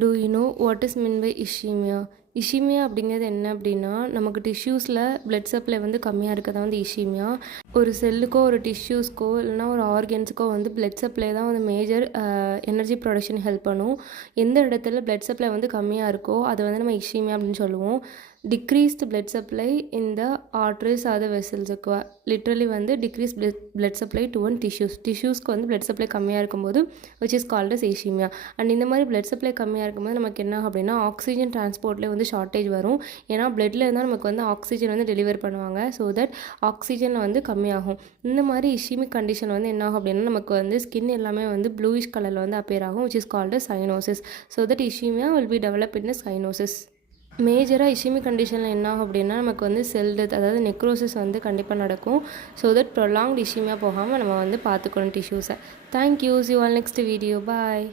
Two you know what is mean by ischemia? Ischemia அப்படிங்கிறது என்ன அப்படின்னா, நமக்கு டிஷ்யூஸில் பிளட் சப்ளை வந்து கம்மியாக இருக்கதான் வந்து இஷ்ஷீமியா. ஒரு செல்லுக்கோ ஒரு டிஷ்யூஸ்க்கோ இல்லைனா ஒரு ஆர்கன்ஸுக்கோ வந்து பிளட் சப்ளை தான் வந்து மேஜர் எனர்ஜி ப்ரொடக்ஷன் ஹெல்ப் பண்ணும். எந்த இடத்துல பிளட் சப்ளை வந்து கம்மியாக இருக்கோ அதை வந்து நம்ம இஷ்ஷீமியா அப்படின்னு சொல்லுவோம். Decreased blood supply in the arteries or the வெசல்ஸுக்கு லிட்ரலி வந்து decrease blood supply to one டிஷ்யூஸ்க்கு வந்து பிளட் சப்ளை கம்மியாக இருக்கும்போது which is called as ischemia. And இந்த மாதிரி பிளட் சப்ளை கம்மியாக இருக்கும்போது நமக்கு என்ன அப்படின்னா ஆக்சிஜன் டிரான்ஸ்போர்ட்லேயே வந்து ஷார்ட்டேஜ் வரும். ஏன்னா பிளட்டில் இருந்தால் நமக்கு வந்து ஆக்சிஜன் வந்து டெலிவர் பண்ணுவாங்க. ஸோ தட் ஆக்சிஜனில் வந்து கம்மியாகும். இந்த மாதிரி இஷ்ஷீமிக் கண்டிஷன் வந்து என்ன ஆகும் அப்படின்னா நமக்கு வந்து ஸ்கின் எல்லாமே வந்து ப்ளூயிஷ் கலரில் வந்து அப்பியர் ஆகும் which is called as cyanosis. So that ischemia will be develop in the cyanosis. மேஜராக இஷ்ஷீமிக் கண்டிஷனில் என்ன ஆகும் அப்படின்னா நமக்கு வந்து செல் டெத் அதாவது நெக்ரோசிஸ் வந்து கண்டிப்பாக நடக்கும். ஸோ தட் ப்ரொலாங்ட் இஷ்ஷீமியா போகாமல் நம்ம வந்து பார்த்துக்கணும் டிஷ்யூஸை. Thank you. See you all next video. Bye.